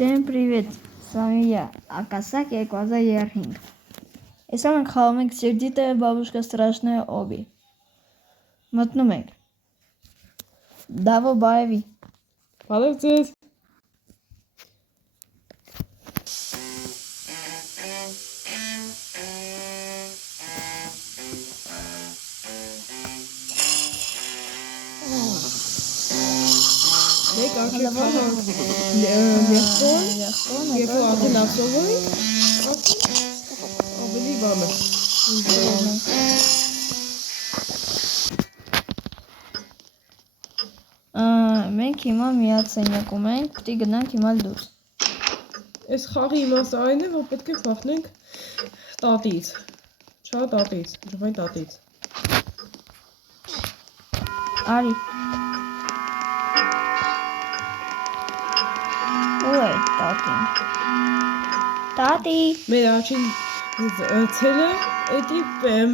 Всем привет, с вами я, Акасак и глаза Ярхинг. И с вами Халмик, сердитая бабушка, страшное Оби. Мотнумек. Даво Баеви. Paldies! Nee, kan je gewoon lichtdoor. Je hebt altijd naar zo mooi. Oh, ben niet bang. Մենք հիմա միած սենյակում ենք, պիտի գնանք հիմա դուրս։ Այս խաղի իմաստը այն է, որ պետք է խախնենք տատից։ Չա տատից, ջղայն տատից։ Արի։ Ու է տատին։ Տատի։ Մեր առաջին ցելը էդի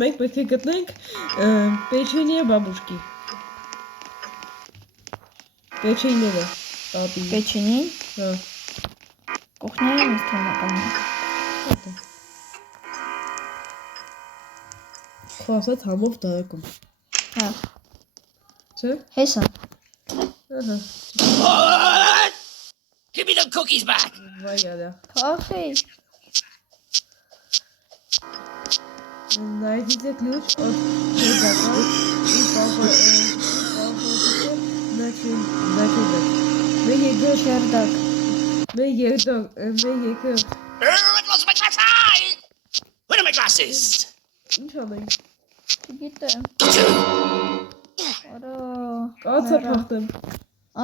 մենք պետք է գտնենք Պեչենիա բաբուշկի։ Պեչենիները, տատի։ Պեչենին։ Հա։ Կողքները ինձ թեմական։ Խասած համով դարակում։ Հա։ Չէ։ Հեսա։ Ահա։ Give me them cookies back! Վայ գալա։ Խախի։ Найдите ключ от чердака и папа начал. Мы едем. Չերդակ։ Мы едем. It lost my glass eye! Where are my glasses? Ինչ անենք։ Չգիտեմ։ Արա։ Կացա փախտեմ։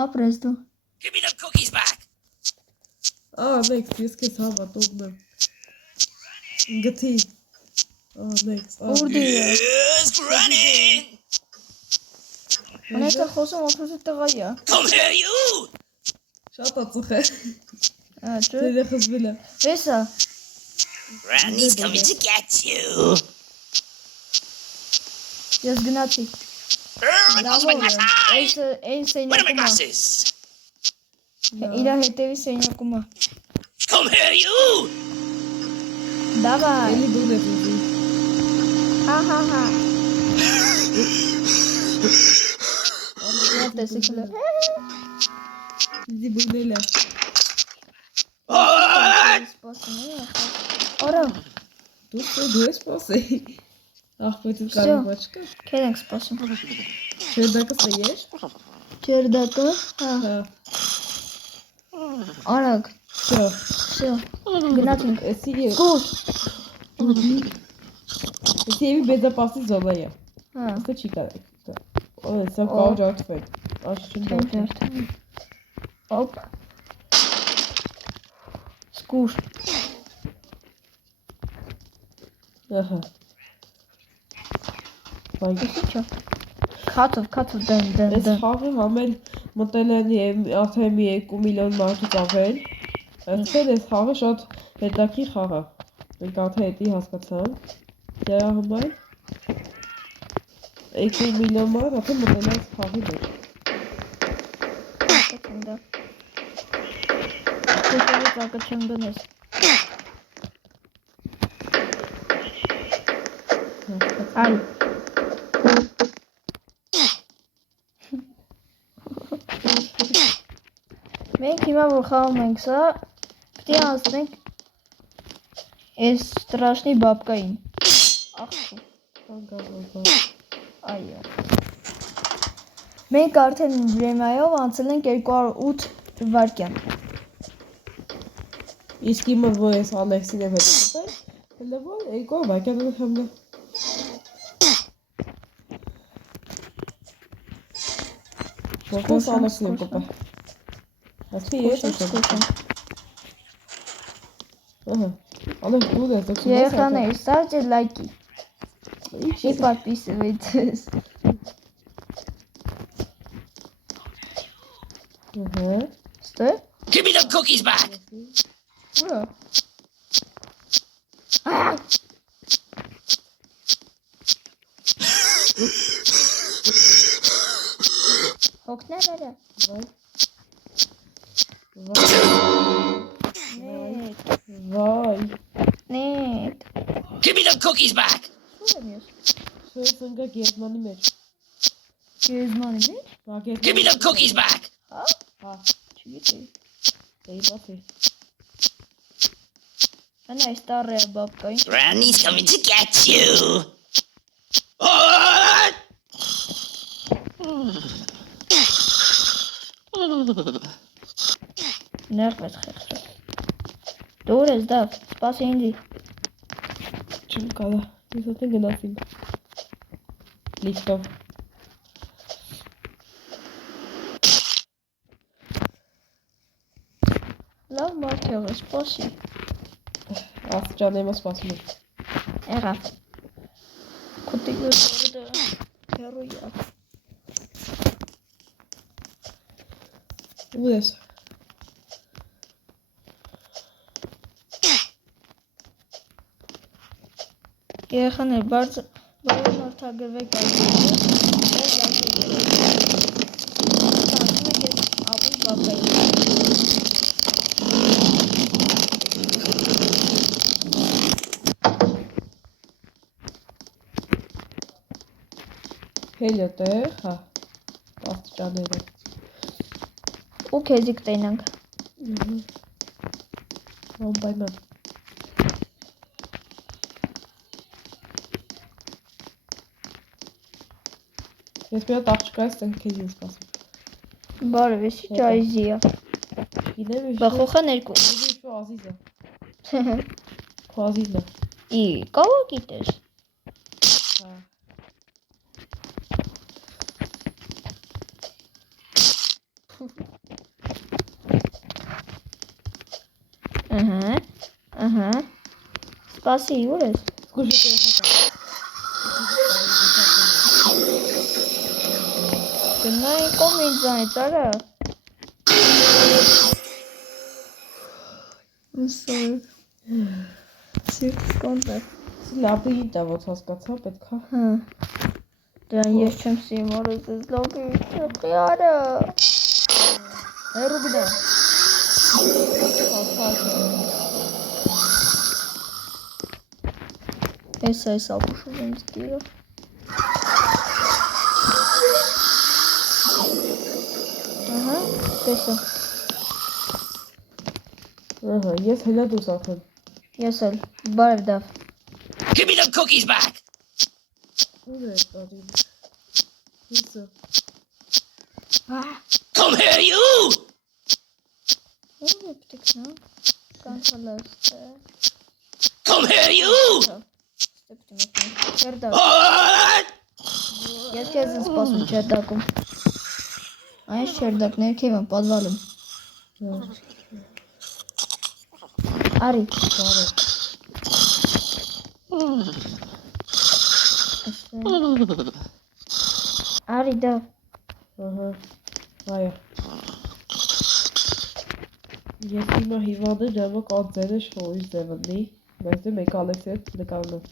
Ապրես դու։ Give me them cookies back! Next, ես քեզ հավատում եմ։ Գտի։ Next. Ուրդի է։ Yes, running! Անեկը խոսում ապրեսի տղայի է։ Come here, you! Շատ ածխ է։ Չէ։ Դերը խզվել է։ Հեսա։ Granny's coming to get you! Ես գնացի։ It lost my glass eye! Այն Where are my սենյակում է։ glasses? Իրա հետևի սենյակում է։ Come here, you! Դավայ։ Էլի դու ես ուզի։ Հա։ Նա տեսիքլը։ Դի բունել է։ Սպասում է։ Արա, Դու ես սպասի։ Ախպետի կարող բաչկա։ քեր ենք սպասում։ Չերդակը ստեյեր։ Չերդակը։ Հա։ Հա։ Արագ։ Всё։ Գնացինք։ Էսի Սկուր։ Էսի բեզապասի զոնա է։ Հա։ Asta չի կարելի։ Օ, սա կարող ջարդվել։ Աշուն Ջարդվել։ Օպ։ Սկուր։ Ահա։ Բայ։ Ինչա։ Քաթով դեն։ Այս խաղը համել մտել են արդեն մի 2 միլիոն մարդուց ավել։ Այսպես այս խաղը շատ հետաքրքիր խաղ է։ Մենք արդեն էդի հասկացանք։ Դրա համար 2 միլիոն մարդ արդեն մտել է այս խաղի մեջ։ Կտնդա։ Քեզ ծակը չեմ գնես։ Այ։ Մենք հիմա որ խաղում ենք սա, պիտի անցնենք այս страшный բաբկային։ Ախ։ Այո։ Մենք արդեն վրեմայով անցել ենք 208 վայրկյան։ Իսկ իմը որ ես Ալեքսին եմ հետապել, հələ որ 2 վայրկյան հəmdə։ Որպես Ալեքսին եմ կապել։ Ասի ես եմ։ Ահա։ Ալեք դու ես դու։ Երեխաներ, ставьте лайки и подписывайтесь։ Ահա։ Стой։ Give me them cookies back! Ура. Հոգներ արա։ Վայ։ the cookies back. Սուր եմ ես։ Սույս ընկա գեզմանի մեջ։ Գեզմանի մեջ։ Հա, Give me the cookies back. Հա։ Հա, Չգիտեի։ դե բացի։ Անա այս տարը բաբկա ինչ։ Granny's coming to get you. Oh! Ներվեց խեղճը։ Դուր ես դավ, սպասի ինձի։ Չեմ կարա։ Ես ոտեն գնացինք։ Լիստով։ Լավ մարդ եղը, սպասի։ Աստիճան եմ սպասում եմ։ Եղավ։ Կուտի գորդը հերոյա։ Ու ես։ Երեխաներ բարոն որդագրվեք այդպես, ապուր բապայի։ Հելյո տեղ, հա, աստիճաները։ Ու քեզի կտենանք։ Անպայման։ Ես մի հատ աղջկայից տենք քեզ ինձ սպասում։ Բարև, ես ինչ այզիա։ Գիտեմ ինչ Բախոխը ներկու։ ինչ ազիզը։ Քո ազիզն է։ Ի, կավա գիտես։ Հա։ Ահա։ Սպասի, ուր ես։ Սկուժի երեխա։ Գնայի կոմից զայց, արա։ Sorry. Սիրտ կոնտակ։ Լապի դա ոնց հասկացա, պետքա։ Հա։ Դրան ես չեմ սիմորս ես լոբի չխի արա։ Հերու գնա։ Այս ապուշով եմ ստիրը։ Ահա, տեսա։ Ահա, ես հելա դուս արդեն։ Ես էլ, բարև դավ։ Give me the cookies back. Ուր է կարին։ Հիսը։ Come here, you. Ուր է պտիքնա։ Կանցալաստ է։ Come here, you. Չերդակ։ Oh! Ես քեզ եմ սպասում չերդակում։ Այս չերդակ ներքև եմ պատվալում։ Արի։ Արի դա։ Ահա։ Այո։ Ես հիմա հիվանդը ջամը կոնցերը շոուից ձևնի, բայց դե մեկ Ալեքսի հետ նկարն է։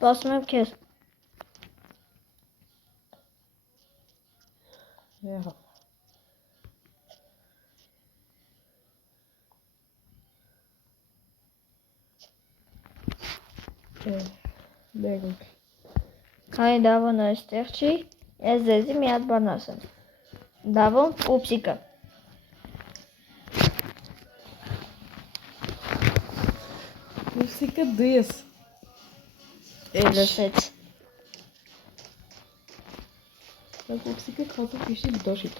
Սպասում եմ քեզ։ Եղավ։ Նեգուկ։ Քանի Դավոնը այստեղ չի, ես ձեզի մի հատ բան ասեմ։ Դավոն պուպսիկը։ Պուպսիկը դու ես։ Լսեց։ Պուպսիկը խածում քիշի դոշիտ։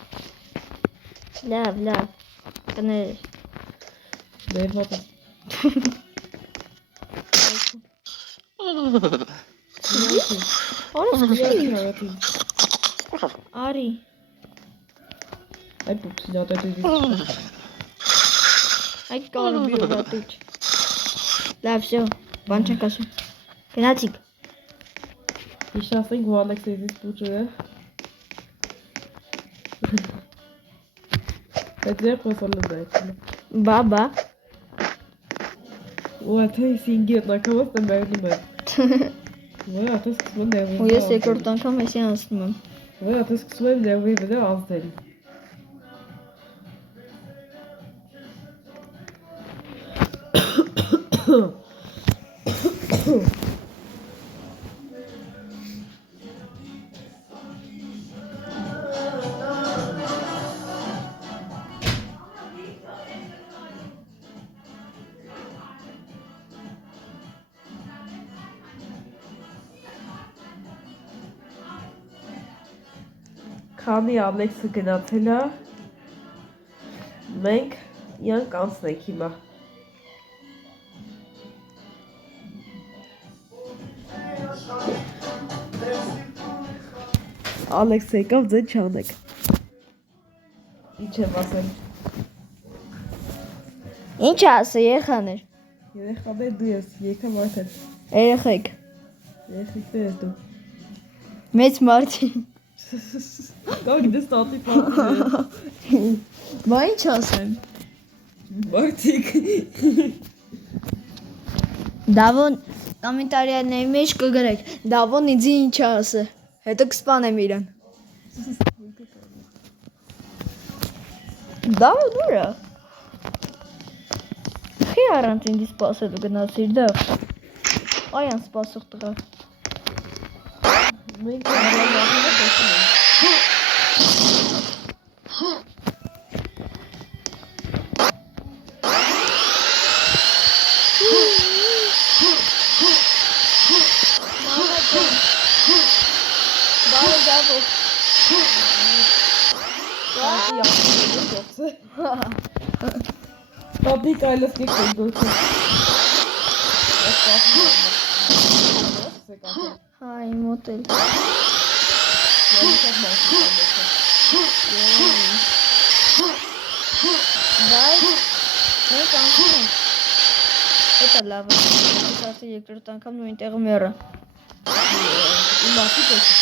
Լավ, կներ։ Ներված է։ Արի։ Այ պուպսին ատետիվի։ Այ կարը բյուրատուչ։ Լավ, շո, բան չենք ասում։ Գնացիք։ Իշ ասենք ու Ալեքսեյից պուճը է։ Այդ ձեր պրեսալը դա է։ Բաբա։ Ու թե սինգի նակամաս դեմ մերնում է։ Ոյ աթես սկսում եմ Ու ես երկրորդ անգամ էսի անցնում եմ։ Ոյ աթես սկսում եմ ներվի վրա անցնել։ Քանի Ալեքսը գնացել է, մենք իրանք անցնենք հիմա։ Ալեքսը եկավ ձեն չանեք։ Ինչ եմ ասել։ Ինչ ասը երեխաներ։ Երեխաներ դու ես, եկա մարդեր։ Երեխեք։ Երեխիկներ ես դու։ Մեծ մարդի։ Կա գիտես տատի պատի։ Բա ինչ ասեմ։ Մարդիկ։ Դավոն կոմենտարիաների մեջ կգրեք։ Դավոն ինձ ինչ ասը։ Հետո կսպանեմ իրան։ Դավոն ուր է։ Խի առանց ինձ սպասելու գնացիր դավ։ Այան սպասող տղա։ Մենք հեռանախինը տեսնում ենք։ Բարը դավոն։ Տատի կայլս կեք կնդոցը։ Հայ մոտել։ Բայց մենք անցնում ենք։ Էտա լավ է։ Ասացի երկրորդ անգամ նույն տեղը մեռը։ Իմ ասի տեսիք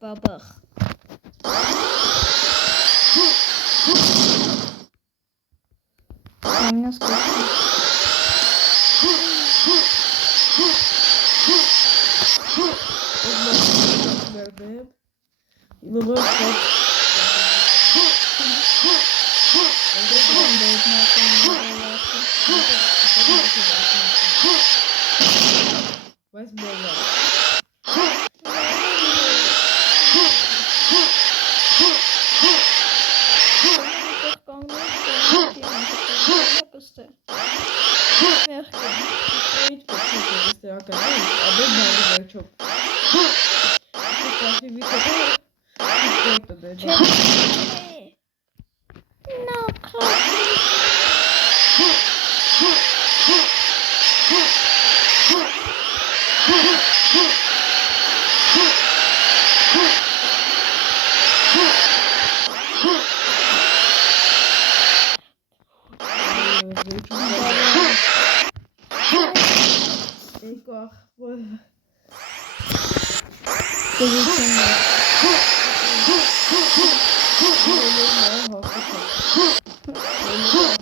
Բաբախ։ Ամենաս կողքի։ Բայց մոռա։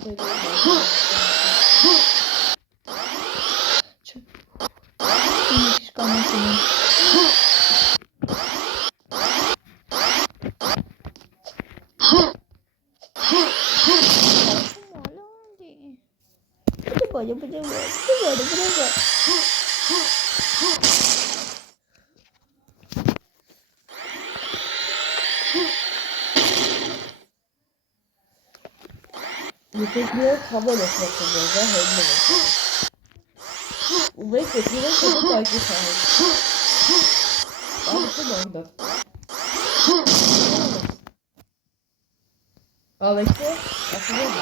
Ինչ կանացին։ Յութուբը խաբել է ֆրակցիաները, դա հերմել է։ Ու մեկ է դուրս հետո պայքի խաղում։ Ալեքսը մանգդատ։ Ալեքսը, ասում եմ։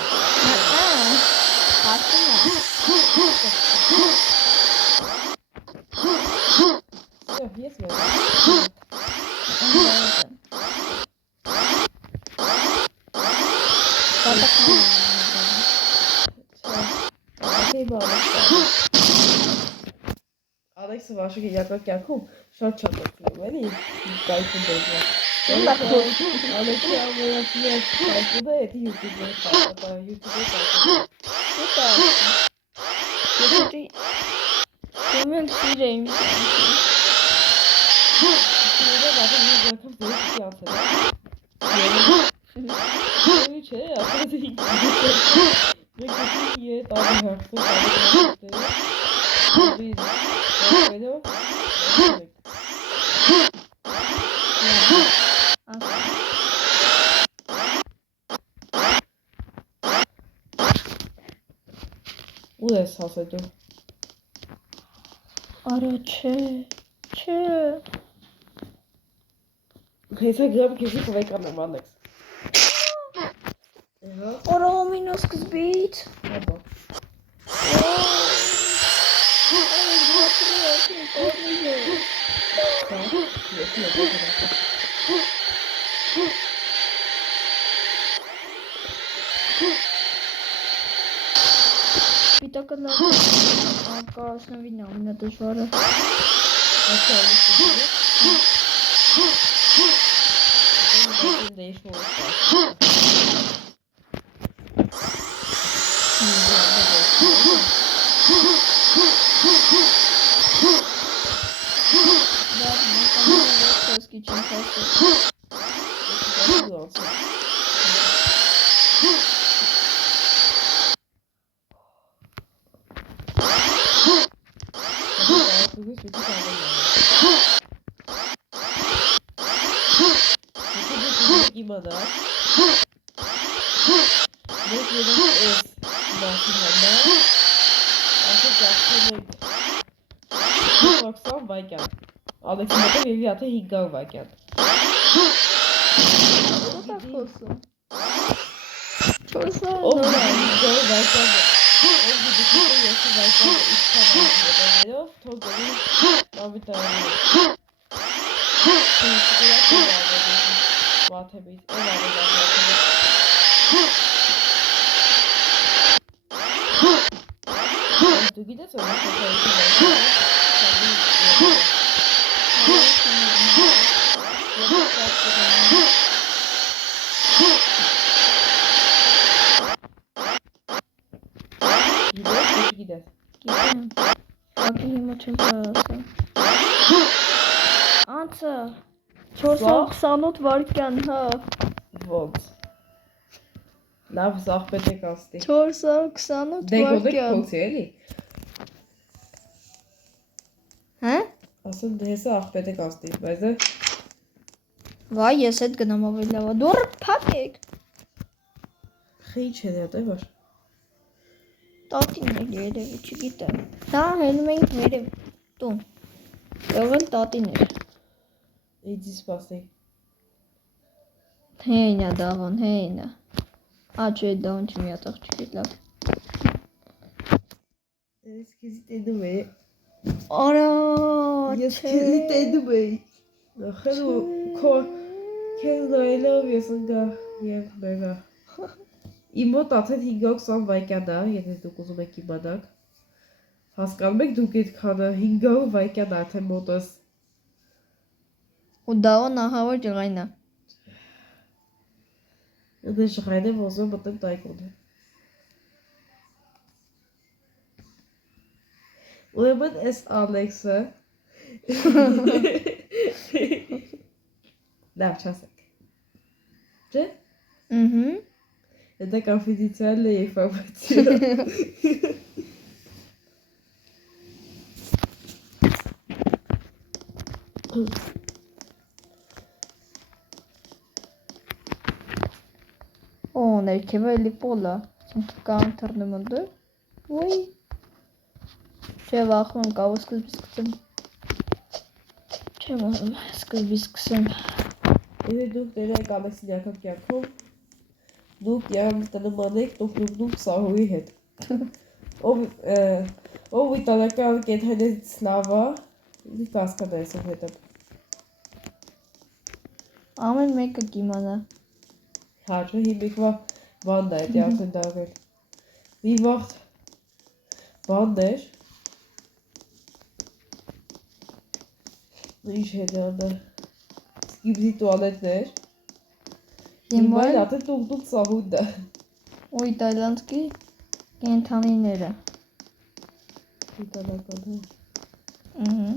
Ես մեմ։ Ալեքսը վաշիկի իրական կյանքում շատ օգնում էլի կայքուն դեպքում։ Ալեքսի ամենասիրած կայքունը է YouTube-ը խաղա, YouTube-ը խաղա։ Եմեն սիրեյմ Սիրելը վաղը մի անգամ ձեր պիտի անցել է։ Չէ, ասած ինքն մեկ է տանը հաղթում Ու ես հասել դու։ Արա չէ։ Հեսա գրամ քեզի կվեկանեմ Ալեքս։ Արա ամինո սկզբից։ Հաբա։ Պիտակը լավ անկարասնվին ամենադժվարը։ Ալեքսի մոտը եւի աթը 500 վայրկյան։ Ո՞տա խոսում։ 400 Ով դու վայրկյան։ Ով դու ես վայրկյան իշխաններով թողնի ավիտարը։ Վաթեբից, դու գիտես որ գիտես։ Ապի հիմա չեմ կարասը։ Անցը 428 վարկյան, հա։ Ոնց։ Լավ զախ պետք է կաստի։ 428 Դե գոդեք վարկյան։ փոցի էլի։ Հա? Ասում դե հեսա ախ պետք է կաստի, բայց դե Վայ, ես հետ գնամ ավելի լավ։ Դուրը փակեք։ խի չէ դե որ։ Տատին էր երևի, չգիտեմ։ Դա հելում էինք վերև տուն։ Եղել տատին էր։ Իդի սպասի։ Հեյնա դավon, հեյնա։ Աչե դավon չմի ատաղ չգիտ լավ։ Ես քեզի տեդում էի։ Արա, Ես քեզի տեդում էի։ Խելու քո քեզ նայելով ես ընկա եւ մեղա։ Իմ մոտ աթեթ 520 վայրկյան է, եթե դուք ուզում եք իմանալ։ Հասկանում եք դուք այդքանը 500 վայրկյան արդեն մոտս։ ու դավon ահավոր ջղայնա։ Դե շղայնը ոզում մտեմ տայկոն։ Ուրեմն էս Ալեքսը լավ չասեք։ Չէ՞։ Это конфиденциальная информация։ Օ, ներքևը էլի պոլա։ Կամ թռնում եմ դու։ Ոյ։ Չէ, վախում եմ, կավ սկզբից սկսեմ։ Չեմ ուզում սկզբից սկսեմ։ Եթե դուք ներեք ամեսինյական կյանքում, դուք եղան տնման եք տուխնուկնուկ սահույի հետ։ Ով իտալական կենթանից սլավա, դի կասկադ է այսով հետը։ Ամեն մեկը կիմանա։ Հա, չէ, հիմիկվա բանդ է էտի արդեն դաղել։ Մի վաղթ բանդ էր։ Ինչ հետ անդը։ Սկիբզի տուալետներ։ Հիմա էլ ատը տուղ սահույն դա։ Ու իտալյանցկի կենթանիները։ Իտալական է։ Ահա։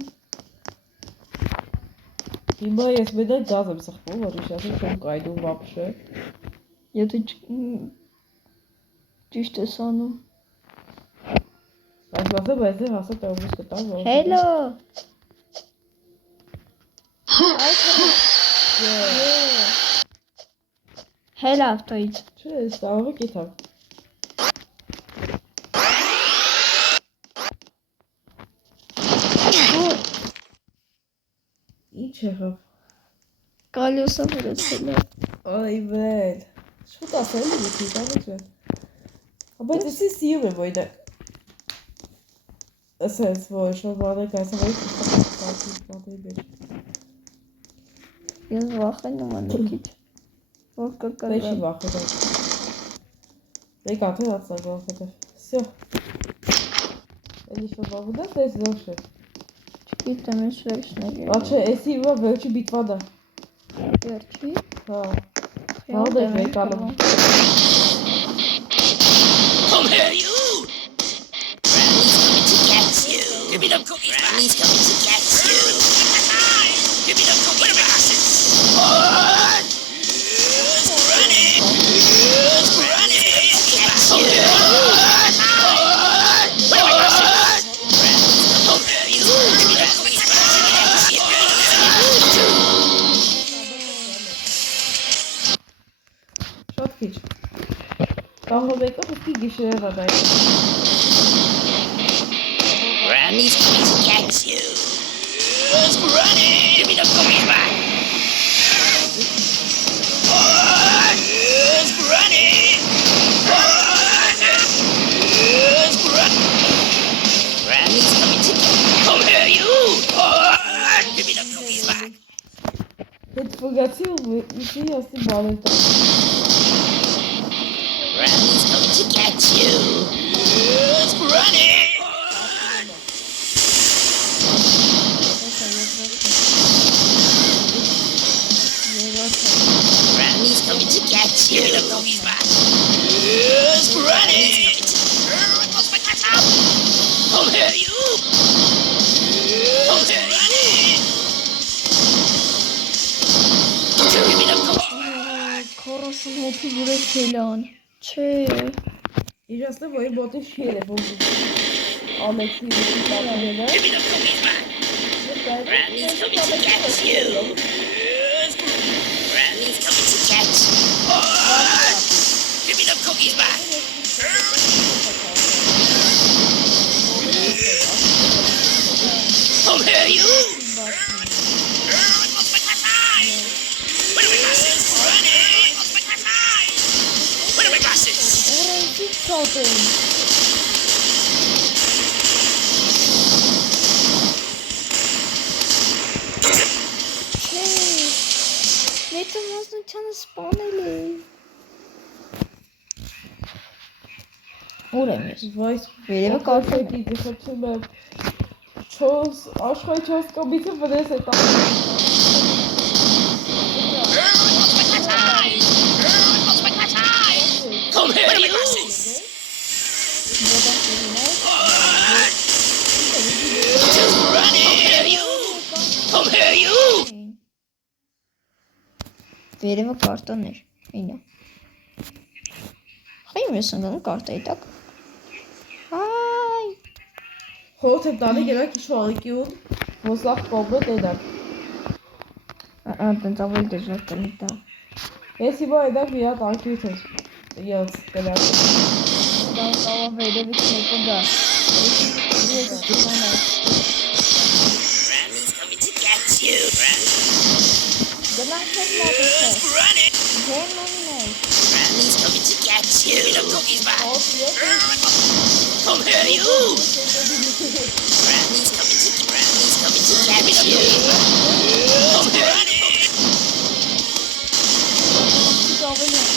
Հիմա ես մենակ գազ եմ սխվում, որ ինչ ասեմ չեմ կայնում վապշե։ Եթե ճիշտ ես անում։ Այս մասը բայց դեր հասա տեղումս կտամ, որ… Հելո։ Հել ավտոից։ Չէ, ես տաղը կիթամ։ Ինչ եղավ։ Կալյոսը վրացել է։ Այ վեր։ Շուտ ասել եմ իքի, տանը չէ։ Բայց եսի սիում եմ ոյնակ։ Ասես, որ շոր բանեք այսավայի կստակի պատերի բեր։ Ես վախենում եմ քիչ։ Որ կկրվեմ։ Չի վախենում։ Մեկ ատեն ացնակ վախետև։ Սյո։ Էլի շոր բաղուդաս ես զոշ է։ Չգիտեմ ես վերջն է։ Աչե, եսի իվա վերջի բիտվան է։ Վերջի։ Հա։ Հալդ եք մեկ անում։ Come here, you! Granny's coming to get you! Give me the cookies, Granny's coming to get you! Give me the cookies, glasses! What? Yes, Granny! Yes, Granny! Come here, you! What? Where are my glasses? Come here, you! Give me the cookies, glasses! Շատ քիչ։ Կահո մեկը հսկի գիշերև ադայ։ Granny's coming to get you! Yes, Granny! Give me the cookies back! Yes, Granny! Yes, Granny! Granny's coming to get you! Come here, you! Give me the cookies back! Հետ ֆուգացի ու իշի ասի բալետա։ Granny's coming to get you! Yes, Granny! Granny's coming to get you! Give me the cookies back! Yes, Granny! It was my cat. Come here, you! Come here, Granny! Give me the cookies! Քորոսն հետի վրեցել ան։ Չէ։ Իր ասնեմ, որ բոտին շիել է ոնգի։ Ամեքսի վիդի տականել է։ Give me the cookies back! Granny's coming to get you! Yes, Granny's coming to get you! Give me the cookies back! Come here, you! It was my cat eye! Where are my glasses? Granny! It was my cat eye! Where are my glasses? Օրենքի չոտեմ։ Չէ։ Մեկը մասնությանը սպանել է։ Ուր եմ ես։ Վայս Վերևը կարդում եմ։ դիզի խփում եմ։ Չոս, աշխայ չոս կոմիցը վրես է տա։ Come here, you! Վերևը կարտոներ, ինը։ Խայում ես ընգանում կարտայի տակ։ Հայ, Խորհուրդ եմ տալի գնանք իշխանիկյուն, ոսախ կողմը տենանք։ տենց ավելի դժվար կլինի դա։ Ես հիմա այնակ մի հատ անկյութ էր։ Յոց գնանք։ Դա կարող վերևից մեկը գա։ Ես դիմանա։ Granny's coming to get you. Գնանք ես մոտեցել։ Running. Ձեն մամինեի։ Granny's coming to get you. Give me the cookies back. Ով ես Come here, you. Granny's coming to get you. Come here. Իսկ ավելի ենք։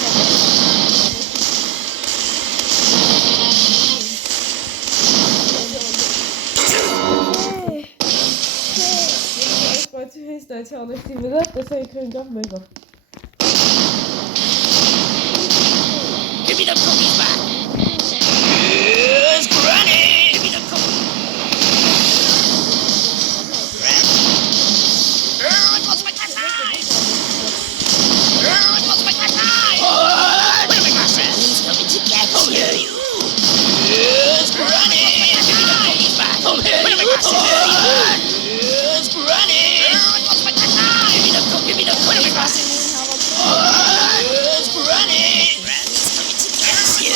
բայց հենց դա չանեցի վրա, տեսա ինքը ընկավ մեկը։ Give me the cookies back. Yes, Granny. Give me the cookies. Granny. It was my time. It was my time. What? Where are my glasses? Granny's coming to get you. Come here, you. Yes, Granny. Give me the cookies back. Come here. Where are my glasses? Yes, Granny. It was my time. Give me the cookies. Give me the cookies. Where are my glasses? Yes, Granny. Granny's coming to get you.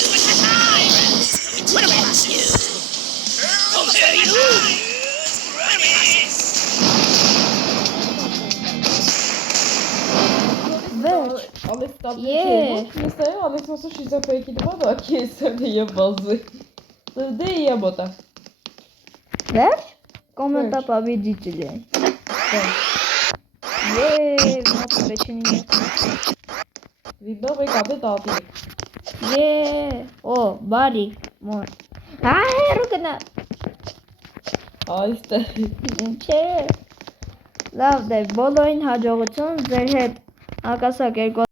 Granny's coming to get you. Come here, you. Yes, Granny. Վերջ։ Ալեքս տապ Yeah. չէ։ Ես նայում Ալեքս ասում շիզոֆրենիկի նման, ակի ես դե բազի։ Դե իա մոտա։ Վերջ։ Կոմենտա победителя։ Մոտ պեչինի։ Վիդո մեկ ապե տատի։ Օ, բարի։ Մոր։ Հերո գնա։ Այստեղ։ Չէ։ Լավ դե, բոլորին հաջողություն, ձեր հետ հակասակ